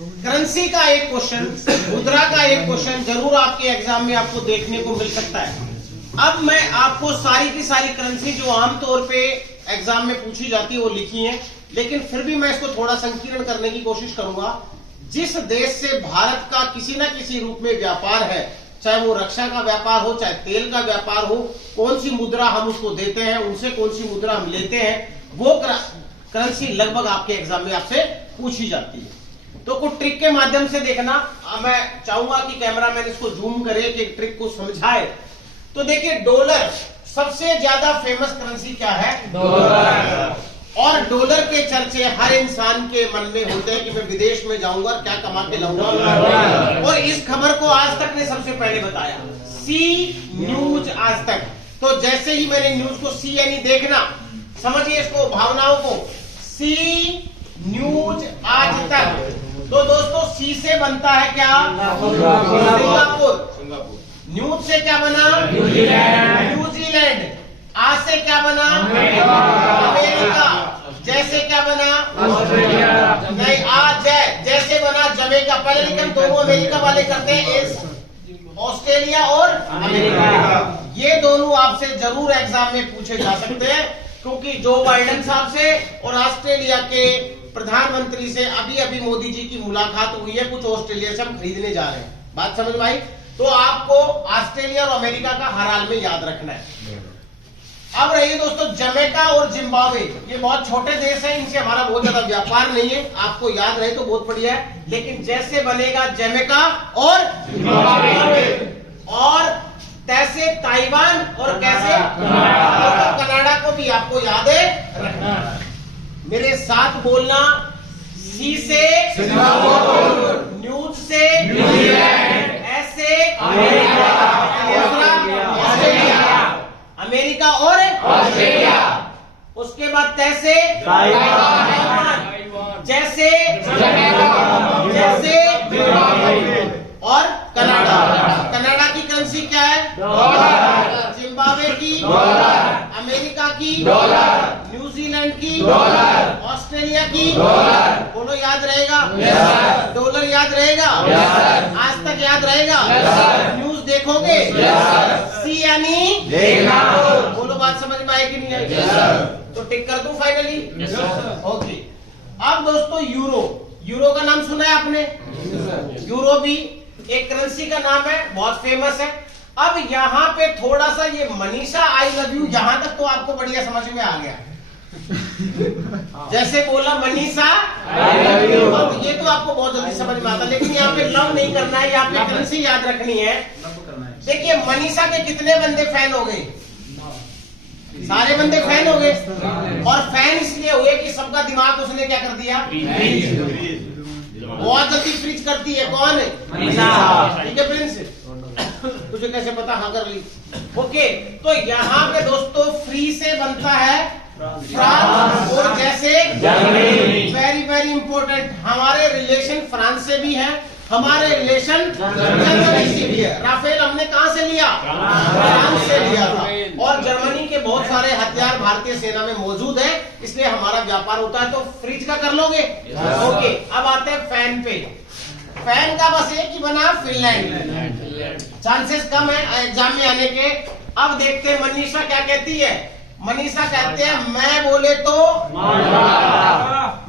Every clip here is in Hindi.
करेंसी का एक क्वेश्चन, मुद्रा का एक क्वेश्चन जरूर आपके एग्जाम में आपको देखने को मिल सकता है। अब मैं आपको सारी की सारी करेंसी जो आमतौर पे एग्जाम में पूछी जाती है वो लिखी है, लेकिन फिर भी मैं इसको थोड़ा संकीर्ण करने की कोशिश करूंगा। जिस देश से भारत का किसी न किसी रूप में व्यापार है, चाहे वो रक्षा का व्यापार हो, चाहे तेल का व्यापार हो, कौन सी मुद्रा हम उसको देते हैं, उनसे कौन सी मुद्रा हम लेते हैं, वो करेंसी लगभग आपके एग्जाम में आपसे पूछी जाती है। तो कुछ ट्रिक के माध्यम से देखना, मैं चाहूंगा कि कैमरामैन इसको जूम करे कि ट्रिक को समझाए। तो देखिए, डॉलर सबसे ज्यादा फेमस करेंसी क्या है? डॉलर। और डॉलर के चर्चे हर इंसान के मन में होते हैं कि मैं विदेश में जाऊंगा और क्या कमा के लाऊंगा। और इस खबर को आज तक ने सबसे पहले बताया, सी न्यूज आज तक। तो जैसे ही मैंने न्यूज को सी यानी देखना, समझिए इसको, भावनाओं को, सी न्यूज आज तक। तो दोस्तों, सी से बनता है क्या? सिंगापुर। न्यूज से क्या बना? न्यूजीलैंड। आ से क्या बना? अमेरिका। जैसे क्या बना? नहीं, आ जैसे बना जमैका। पहले लेकिन दोनों अमेरिका वाले करते हैं, ऑस्ट्रेलिया और अमेरिका। ये दोनों आपसे जरूर एग्जाम में पूछे जा सकते हैं, क्योंकि जो बाइडेन साहब से और ऑस्ट्रेलिया के प्रधानमंत्री से अभी अभी मोदी जी की मुलाकात हुई है, कुछ ऑस्ट्रेलिया से हम खरीदने जा रहे हैं। बात समझ में आई? तो आपको ऑस्ट्रेलिया और अमेरिका का हर हाल में याद रखना है। अब रहिए दोस्तों, जमैका और जिम्बाब्वे, ये बहुत छोटे देश हैं, इनसे हमारा बहुत ज्यादा व्यापार नहीं है। आपको याद रहे तो बहुत बढ़िया है, लेकिन जैसे बनेगा जमैका और जिम्बाब्वे, और तैसे ताइवान, और कैसे कनाडा को भी आपको याद है रखना। मेरे साथ बोलना, सी से सिंगापुर, न्यूज से न्यूजीलैंड, एस से अमेरिका, ऑस्ट्रेलिया, अमेरिका और ऑस्ट्रेलिया, उसके बाद तैसे ताइवान, जैसे और कनाडा। कनाडा की करेंसी क्या है? डॉलर। जिम्बाब्वे की डॉलर, अमेरिका की डॉलर, न्यूजीलैंड की डॉलर, ऑस्ट्रेलिया की डॉलर। बोलो, याद रहेगा? डॉलर याद रहेगा? आज तक याद रहेगा? न्यूज देखोगे? सी यानी देखना। बोलो, बात समझ में आएगी नहीं आएगी? तो टिक कर दूं फाइनली? ओके। अब दोस्तों, यूरो का नाम सुना है आपने? यूरो भी एक करेंसी का नाम है, बहुत फेमस है। अब यहाँ पे थोड़ा सा ये मनीषा आई लव यू, यहां तक तो आपको बढ़िया समझ में आ गया। जैसे बोला मनीषा आई लव यू, ये तो आपको बहुत जल्दी समझ में आता, लेकिन यहाँ पे लव नहीं करना है, यहाँ पे करेंसी याद रखनी है। देखिए, मनीषा के कितने बंदे फैन हो गए? सारे बंदे फैन हो गए, और फैन इसलिए हुए कि सबका दिमाग उसने क्या कर दिया? बहुत जल्दी फ्रीज करती है। कौन है? ठीक है प्रिंस, तुझे कैसे पता? हाँ कर ली। ओके, तो यहाँ पे दोस्तों फ्री से बनता है फ्रांस, और जैसे वेरी वेरी इंपॉर्टेंट, हमारे रिलेशन फ्रांस से भी है, हमारे रिलेशन जर्मनी से भी है। राफेल हमने कहां से लिया? फ्रांस से लिया था। और जर्मनी के बहुत सारे हथियार भारतीय सेना में मौजूद है, इसलिए हमारा व्यापार होता है। तो फ्रिज का कर लोगे? ओके। अब आते हैं फैन पे। फैन का बस एक ही बना, फिनलैंड। चांसेस कम है एग्जाम में आने के। अब देखते हैं मनीषा क्या कहती है। मनीषा कहते हैं, मैं बोले तो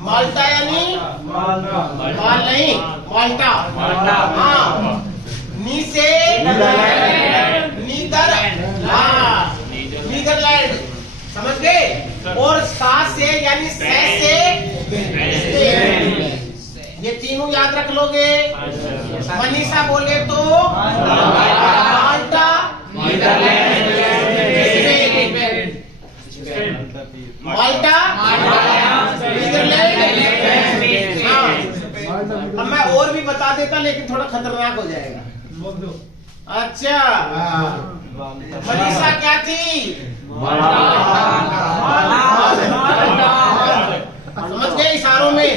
माल्टा यानी माल नहीं, माल्टा। हाँ, नी से नीदरलैंड, समझ गए? और सा से यानी से ये तीनों याद रख लोगे। मनीषा बोले तो माल्टा, माल्टा, नीदरलैंड। अब मैं और भी बता देता, लेकिन थोड़ा खतरनाक हो जाएगा। अच्छा, मनीषा क्या थी? समझ गए इशारों में?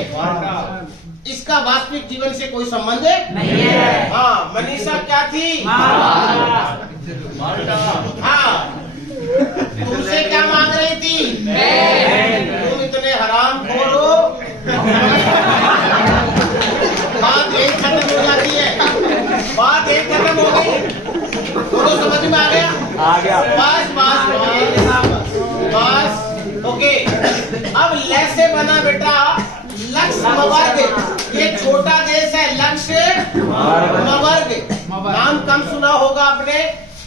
इसका वास्तविक जीवन से कोई संबंध नहीं है। हाँ, मनीषा क्या थी? हाँ, तुमसे क्या मांग रही थी? तुम इतने हराम खोर हो। ये छोटा देश है, लक्ष्य मवर्ग, नाम कम सुना होगा आपने।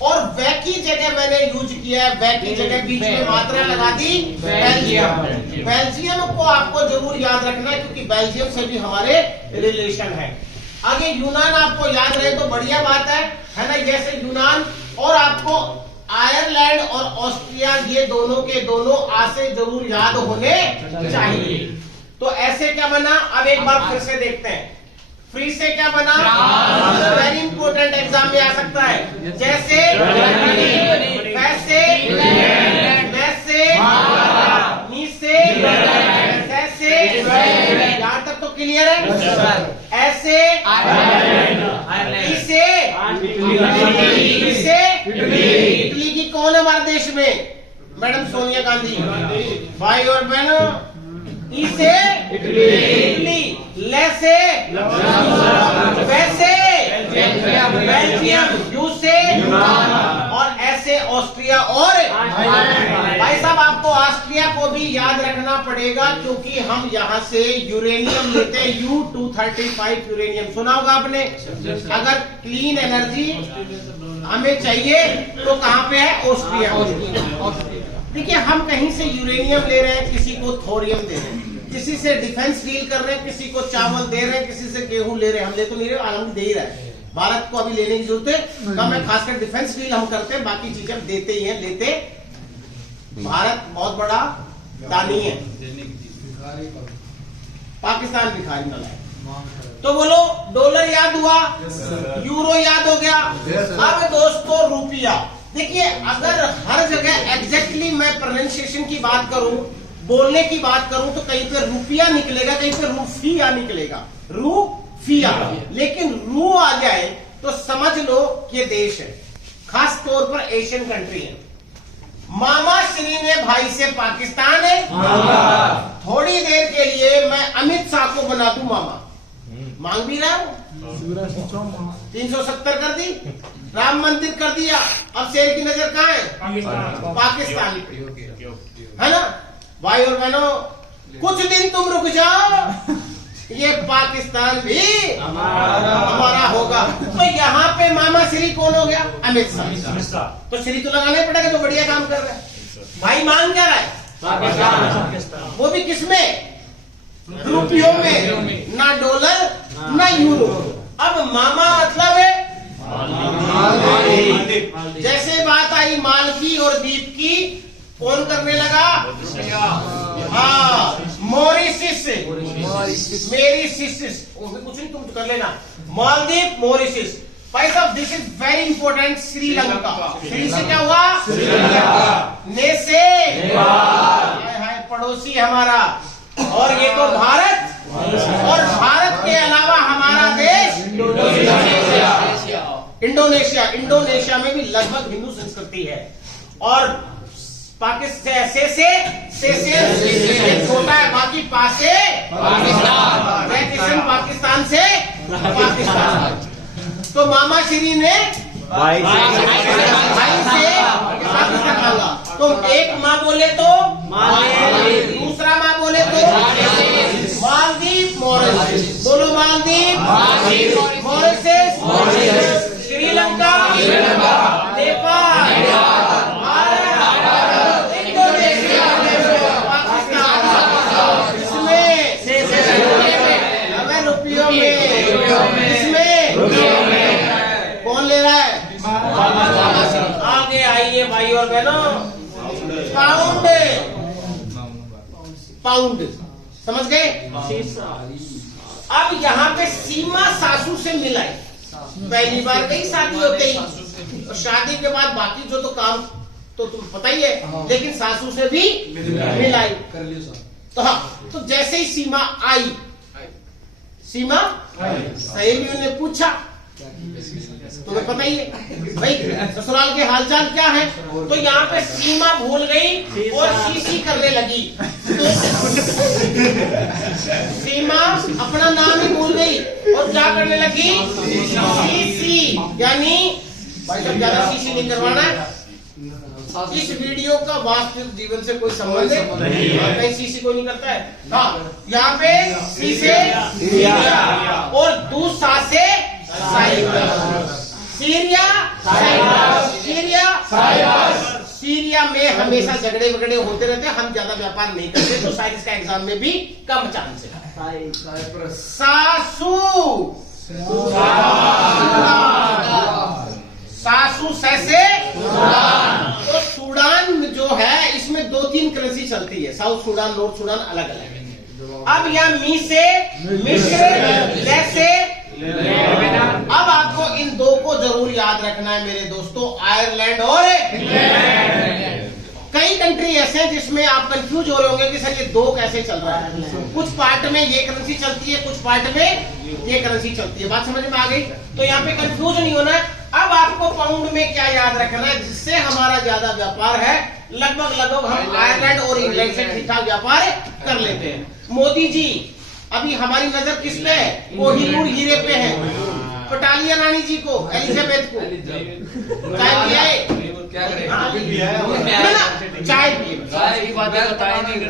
और वै की जगह मैंने यूज किया है, वै की जगह बीच में मात्रा लगा दी बेल्जियम। बेल्जियम को आपको जरूर याद रखना है क्योंकि बेल्जियम से भी हमारे रिलेशन है। आगे यूनान आपको याद रहे तो बढ़िया बात है ना। जैसे यूनान और आपको आयरलैंड और ऑस्ट्रिया, ये दोनों के दोनों आ से जरूर याद होने चाहिए। तो ऐसे क्या बना, अब एक बार फिर से देखते हैं। फ्री से क्या बना, वेरी इंपोर्टेंट एग्जाम में आ सकता है। जैसे वैसे, वैसे, नीसे, जैसे, यहां तक तो क्लियर है। ऐसे, इसे, इसे, इटली की कौन है हमारे देश में, मैडम सोनिया गांधी। भाई और बहनों, इसे इटली, लेसे वैसे बेल्जियम, यू से और ऐसे ऑस्ट्रिया। और भाई साहब आपको ऑस्ट्रिया को भी याद रखना पड़ेगा क्योंकि हम यहाँ से यूरेनियम लेते हैं, U-235 यूरेनियम, सुना होगा आपने। अगर क्लीन एनर्जी हमें चाहिए तो कहाँ पे है, ऑस्ट्रिया। देखिए हम कहीं से यूरेनियम ले रहे हैं, किसी को थोरियम दे रहे हैं, किसी से डिफेंस डील कर रहे हैं, किसी को चावल दे रहे हैं, किसी से गेहूं ले रहे हैं। हम ले तो नहीं रहे, आलम दे ही रहा है। भारत को अभी लेने की जरूरत है कम है, खासकर डिफेंस डील हम करते हैं, बाकी चीजें देते ही हैं, लेते। भारत बहुत बड़ा दानी है, पाकिस्तान भिखारी ना लाए। तो बोलो डॉलर याद हुआ, यूरो याद हो गया। अब दोस्तों रुपया, देखिए अगर हर जगह एग्जैक्टली मैं प्रोनाउंसिएशन की बात करूं, बोलने की बात करूं तो कहीं पे रुपया निकलेगा, कहीं पे रूफिया निकलेगा, रूफिया। लेकिन रू आ जाए तो समझ लो ये देश है, खास तौर पर एशियन कंट्री है। मामा श्री ने भाई से पाकिस्तान है। थोड़ी देर के लिए मैं अमित शाह को बना दूं मामा, मांग भी रहा हूं। 370 कर दी, राम मंदिर कर दिया, अब शेर की नजर कहाँ है, पाकिस्तान है ना। भाई और बहनों कुछ दिन तुम रुक जाओ, ये पाकिस्तान भी हमारा होगा। तो यहाँ पे मामा श्री कौन हो गया, अमित शाह। तो श्री तो लगाना ही पड़ेगा, जो बढ़िया काम कर रहा है। भाई मांग क्या रहा है, पाकिस्तान, वो भी किसमें, रुपयों में, ना डॉलर ना यूरो। अब मामा मतलब है जैसे बात आई माल की और दीप की, कौन करने लगा, हाँ मॉरिशस, मेरिशिस, कुछ नहीं तुम कर लेना, मालदीव मॉरिशस। भाई साहब this is very important. Sri Lanka, Shri से क्या हुआ, श्रीलंका, ने से हाय पड़ोसी हमारा। और ये तो भारत, और भारत के अलावा हमारा देश इंडोनेशिया। इंडोनेशिया में भी लगभग हिंदू संस्कृति है। और पाकिस्तान से छोटा है, बाकी पासे पाकिस्तान, पाकिस्तान से पाकिस्तान। तो मामा श्री ने भाई से पाकिस्तान मांगा। तो एक माँ बोले तो दूसरा माँ बोले तो मालदीव मॉरिशस, बोलो मालदीव मॉरिशस, श्रीलंका, नेपाल, भारत, इंडोनेशिया, पाकिस्तान। इसमें रुपयों में, इसमें कौन ले रहा है, आगे आइए भाई और बहनों। पाउंड, पाउंड समझ गए। अब यहाँ पे सीमा सासू से मिलाई, पहली बार गई शादी होते ही, और शादी के बाद बाकी जो तो काम तो तुम पता ही है, लेकिन सासू से भी मिलाई। तो हाँ, तो जैसे ही सीमा आई, सीमा सहेलियों ने पूछा, तुम्हें पता ही है भाई ससुराल के हालचाल क्या है। तो यहाँ पे सीमा भूल गई और सी करने लगी। तो सीमा अपना नाम ही भूल गई और क्या करने लगी, सी। यानी भाई साहब ज्यादा सी नहीं करवाना है, इस वीडियो का वास्तविक जीवन से कोई संबंध नहीं, कहीं सीसी कोई नहीं करता है। हाँ, यहाँ पे सी से सीरिया और दूसरा से साइप्रस, सीरिया सीरिया में हमेशा झगड़े वगड़े होते रहते हैं, हम ज्यादा व्यापार नहीं करते, तो शायद इसका एग्जाम में भी कम चांस है। सासू से तो सूडान जो है इसमें 2-3 करेंसी चलती है, साउथ सूडान, नॉर्थ सूडान अलग अलग है। अब यह मी से मिस्र, ले से अब आपको इन दो को जरूर याद रखना है मेरे दोस्तों, आयरलैंड और कई कंट्री ऐसे हैं जिसमें आप कंफ्यूज हो रहे होंगे कि सर ये दो कैसे चल रहा है, कुछ पार्ट में ये करेंसी चलती है, कुछ पार्ट में ये करेंसी चलती है, बात समझ में आ गई? तो यहाँ पे कंफ्यूज नहीं होना है। अब आपको पाउंड में क्या याद रखना है जिससे हमारा ज्यादा व्यापार है, लगभग हम आयरलैंड और इंग्लैंड से ठीक ठाक व्यापार कर लेते हैं। मोदी जी अभी हमारी नजर किस पे है? कोहिनूर हीरे पे है। पटालिया रानी जी को, एलिजाबेथ को चाय पियाए, चाय पिए,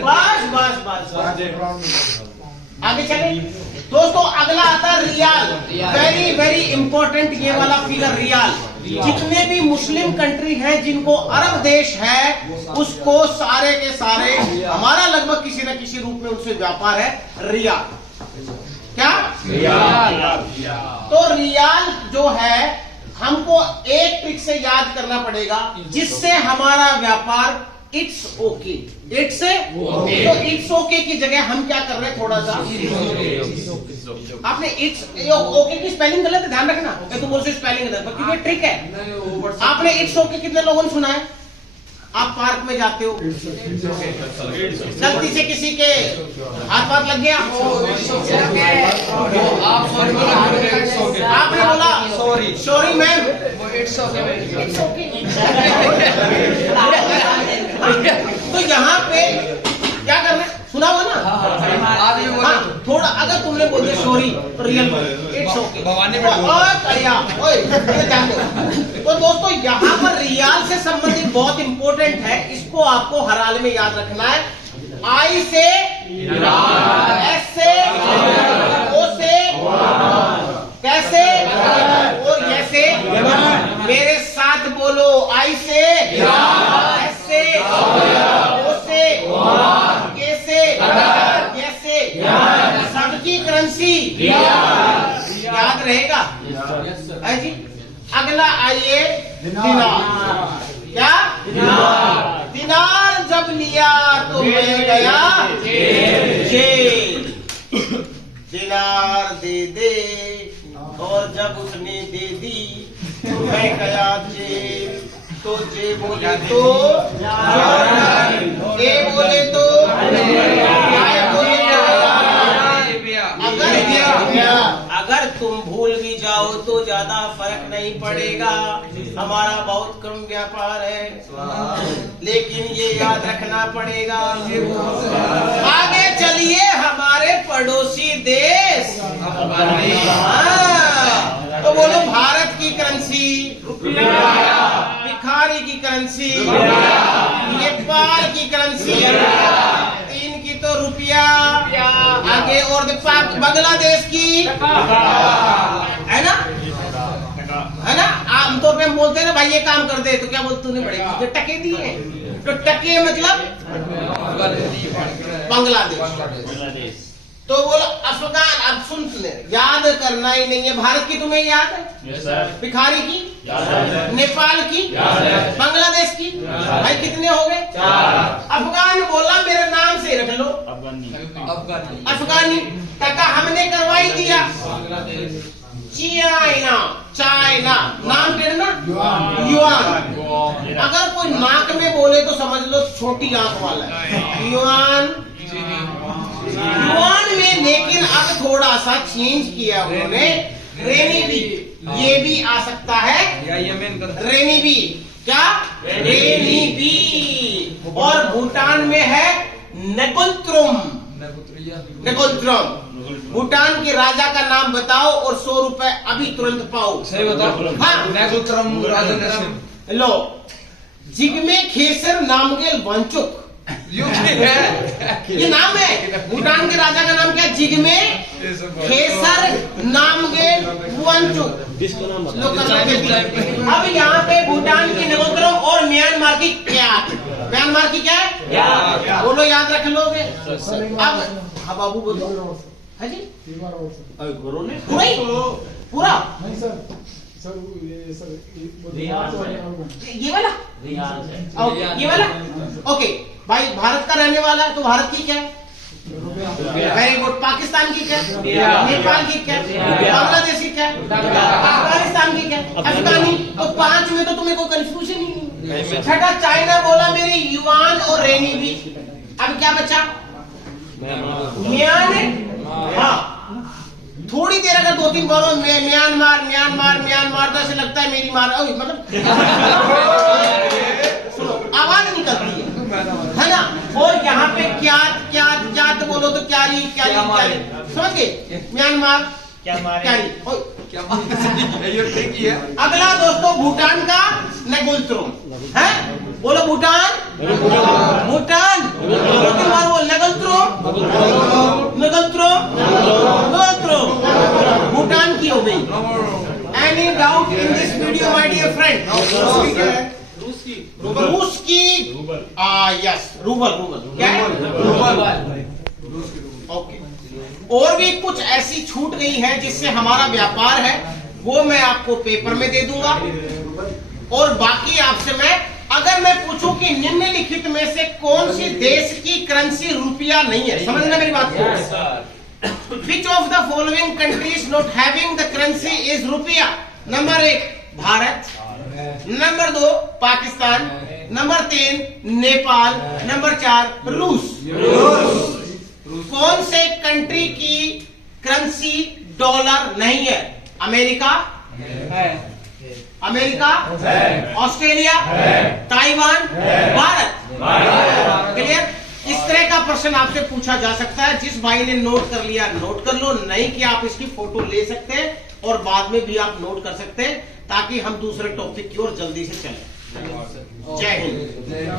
बस आगे चले दोस्तों। अगला आता है रियाल, वेरी इंपॉर्टेंट ये वाला फिगर रियाल। जितने भी मुस्लिम कंट्री हैं जिनको अरब देश है, उसको सारे के सारे हमारा लगभग किसी न किसी रूप में उनसे व्यापार है। रियाल क्या? रियाल। तो रियाल जो है हमको एक ट्रिक से याद करना पड़ेगा जिससे हमारा व्यापार इट्स ओके, इट्स ओके। तो इट्स ओके की जगह हम क्या कर रहे हैं, थोड़ा सा आपने इट्स ओके की स्पेलिंग गलत है, ध्यान रखना। तुम बोल से स्पेलिंग गलत, क्योंकि ट्रिक है। आपने इट्स ओके कितने लोगों ने सुना है? आप पार्क में जाते हो, गलती से किसी के हाथ लग गया, आपने बोला सॉरी मैम, इट्स ओके। तो यहाँ पे क्या करना है, सुना हुआ ना? हाँ, थोड़ा अगर तुमने बोल दिया सॉरी तो रियल इट्स ओके। तो दोस्तों यहाँ पर रियाल से संबंधित बहुत इंपॉर्टेंट है, इसको आपको हर हाल में याद रखना है। आई से, एस से, ओ से, कैसे और ये से। मेरे साथ बोलो, आई से, एस से, ओ से, कैसे, कैसे, सबकी करेंसी याद रहेगा है जी। अगला आइए दिनार। क्या? दिनार जब लिया तो मैं गया जेल। दिनार दे और जब उसने दे दी तो मैं गया जेल। तो जे बोले तो ए बोले तो अगर तुम भूल भी जाओ तो ज्यादा फर्क नहीं पड़ेगा, हमारा बहुत कम व्यापार है, लेकिन ये याद रखना पड़ेगा। आगे चलिए हमारे पड़ोसी देश, तो बोलो भारत की करेंसी भिखारी की करेंसी, नेपाल की करेंसी, तीन की तो रुपया, आगे और बांग्लादेश की है ना, है ना। आमतौर पे हम बोलते हैं ना भाई ये काम कर दे, तो क्या बोलते तूने बड़े मुझे टके दिए, तो टके मतलब बांग्लादेश। तो बोलो अफगान, अब सुन ले, याद करना ही नहीं है। भारत की तुम्हें याद है, भिखारी की, नेपाल की, बांग्लादेश की, भाई कितने हो गए? अफगान बोला मेरे नाम से रख लो, अफगानी। टका हमने करवाई दिया। चाइना नाम टेढ़ना, युआन। अगर कोई नाक में बोले तो समझ लो छोटी आंख वाला है, युआन में। लेकिन अब थोड़ा सा चेंज किया उन्होंने, रेनीबी, ये भी आ सकता है, रेनीबी। क्या? रेनीबी। और भूटान में है नेगोत्रुम। भूटान के राजा का नाम बताओ और 100 रुपए अभी तुरंत पाओ। सही बताओ। हाँ, नेगोत्रुम राजा। लो जिग्मे खेसर नामगेल वांचुक, ये नाम है। भूटान के राजा का नाम क्या है? जिग्मे खेसर नामगेल वांचुक। अब यहाँ पे भूटान की नगोत्रो और म्यांमार की क्या? म्यांमार की क्या है? बोलो, याद रख लोगे। अब हाँ बाबू बोलो। है जी, पूरा ये वाला, ये वाला। ओके भाई, भारत का रहने वाला है तो भारत की क्या है? Very good. पाकिस्तान की क्या? नेपाल की क्या? बांग्लादेश की क्या? अफगानिस्तान की क्या? अफगानी। तो 5 में तो तुम्हें कोई कंफ्यूजन ही नहीं। छठा चाइना बोला मेरे, युआन और रेनी भी। अब क्या बचा? म्यांमार। हाँ, थोड़ी देर अगर 2-3 बार म्यांमार म्यांमार म्यांमार तो ऐसे लगता है मेरी मार, मतलब सुनो आवाज निकलती है ना। और यहाँ पे क्या क्या जात बोलो तो क्या ली समझ गए? म्यांमार क्या अगला दोस्तों भूटान का नगुल्त्रो है। बोलो भूटान, भूटान बोल नगल्त्रो, नगल्त्रो, नगल्त्रो। भूटान की हो गई। Any doubt in this video my dear friend? रूस की यस, रूबल। रूबल क्या है? ओके। और भी कुछ ऐसी छूट गई है जिससे हमारा व्यापार है, वो मैं आपको पेपर में दे दूंगा। और बाकी आपसे अगर मैं पूछूं कि निम्नलिखित में से कौन सी देश की करेंसी रुपया नहीं है, समझना मेरी बात को। Which of the following countries not having the currency is रुपया? Number 1 Bharat, number 2 Pakistan, number 3 Nepal, number 4 रूस। कौन से कंट्री की करेंसी डॉलर नहीं है? अमेरिका है, अमेरिका है, ऑस्ट्रेलिया है, ताइवान, भारत। क्लियर? इस तरह का प्रश्न आपसे पूछा जा सकता है। जिस भाई ने नोट कर लिया नोट कर लो, नहीं कि आप इसकी फोटो ले सकते हैं और बाद में भी आप नोट कर सकते हैं, ताकि हम दूसरे टॉपिक की ओर जल्दी से चलें। जय हिंद।